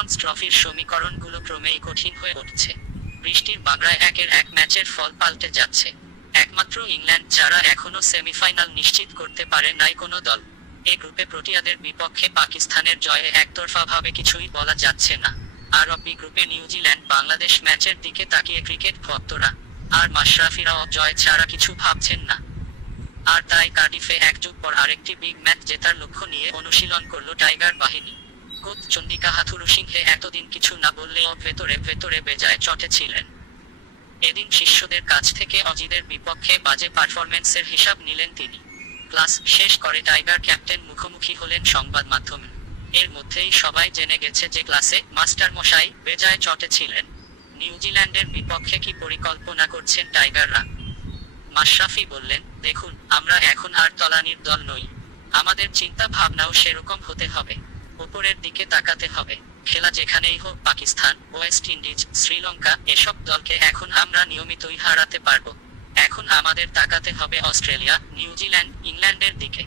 Champions ট্রফির সমীকরণগুলো ক্রমেই কঠিন হয়ে উঠছে। বৃষ্টির বাগড়ায় একের এক ম্যাচের ফল পাল্টে যাচ্ছে। একমাত্র ইংল্যান্ড ছাড়া এখনও সেমিফাইনাল নিশ্চিত করতে পারে নাই কোনো দল। এ গ্রুপে প্রোটিয়াদের বিপক্ষে পাকিস্তানের জয়ে একতরফাভাবে কিছুই বলা যাচ্ছে না। আর বি গ্রুপে নিউজিল্যান্ড বাংলাদেশ ম্যাচের দিকে তাকিয়ে ক্রিকেট ভক্তরা আর মাশরাফিরাও জয় ছাড়া কিছু ভাবছেন না। আর তাই কার্ডিফে এক যুগ পর আরেকটি বিগ ম্যাচ জেতার লক্ষ্য নিয়ে অনুশীলন করল টাইগার বাহিনী। কোচ চন্ডিকা হাথুরুসিংহে এতদিন কিছু না বললেও ভেতরে ভেতরে বেজায় চটে ছিলেন। এদিন শিষ্যদের কাছ থেকে অজিদের বিপক্ষে বাজে পারফরম্যান্সের হিসাব নিলেন তিনি। ক্লাস শেষ করে টাইগার ক্যাপ্টেন মুখোমুখি হলেন সংবাদ মাধ্যমে। এর মধ্যেই সবাই জেনে গেছে যে ক্লাসে মাস্টারমশাই বেজায় চটে ছিলেন। নিউজিল্যান্ডের বিপক্ষে কি পরিকল্পনা করছেন টাইগাররা? মাশরাফি বললেন, দেখুন, আমরা এখন আর তলানির দল নই। আমাদের চিন্তা ভাবনাও সেরকম হতে হবে। উপরের দিকে তাকাতে হবে। খেলা যেখানেই হোক, পাকিস্তান, ওয়েস্ট ইন্ডিজ, শ্রীলঙ্কা এসব দলকে এখন আমরা নিয়মিতই হারাতে পারবো। এখন আমাদের তাকাতে হবে অস্ট্রেলিয়া, নিউজিল্যান্ড, ইংল্যান্ডের দিকে।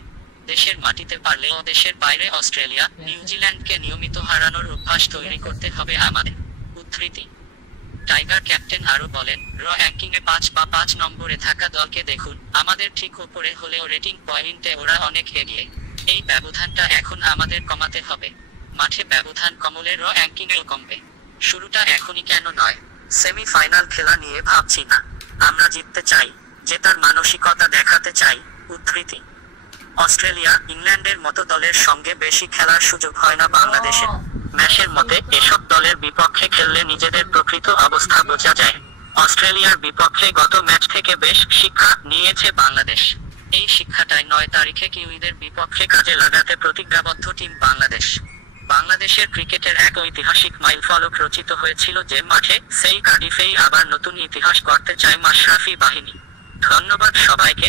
দেশের মাটিতে পারলেও দেশের বাইরে অস্ট্রেলিয়া, নিউজিল্যান্ডকে নিয়মিত হারানোর অভ্যাস তৈরি করতে হবে আমাদের। উদ্ধৃতি। টাইগার ক্যাপ্টেন আরও বলেন, র্যাঙ্কিংয়ে 5 নম্বরে থাকা দলকে দেখুন, আমাদের ঠিক উপরে হলেও রেটিং পয়েন্টে ওরা অনেক এগিয়ে। এই ব্যবধানটা এখন আমাদের কমাতে হবে। মাঠে ব্যবধান কমলে র্যাঙ্কিংও কমবে। শুরুটা এখনই কেন নয়? সেমিফাইনাল খেলা নিয়ে ভাবছি না। আমরা জিততে চাই, জেতার মানসিকতা দেখাতে চাই। উদ্ধৃতি। অস্ট্রেলিয়া, ইংল্যান্ডের মতো দলের সঙ্গে বেশি খেলার সুযোগ হয় না বাংলাদেশের। ম্যাচের মতে এসব দলের বিপক্ষে খেললে নিজেদের প্রকৃত অবস্থা বোঝা যায়। অস্ট্রেলিয়ার বিপক্ষে গত ম্যাচ থেকে বেশ শিক্ষা নিয়েছে বাংলাদেশ। এই শিক্ষাটাই 9 তারিখে কিউইদের বিপক্ষে কাজে লাগাতে প্রতিজ্ঞাবদ্ধ টিম বাংলাদেশ। বাংলাদেশের ক্রিকেটের এক ঐতিহাসিক মাইলফলক রচিত হয়েছিল যে মাঠে, সেই কার্ডিফেই আবার নতুন ইতিহাস গড়তে চায় মাশরাফি বাহিনী। ধন্যবাদ সবাইকে।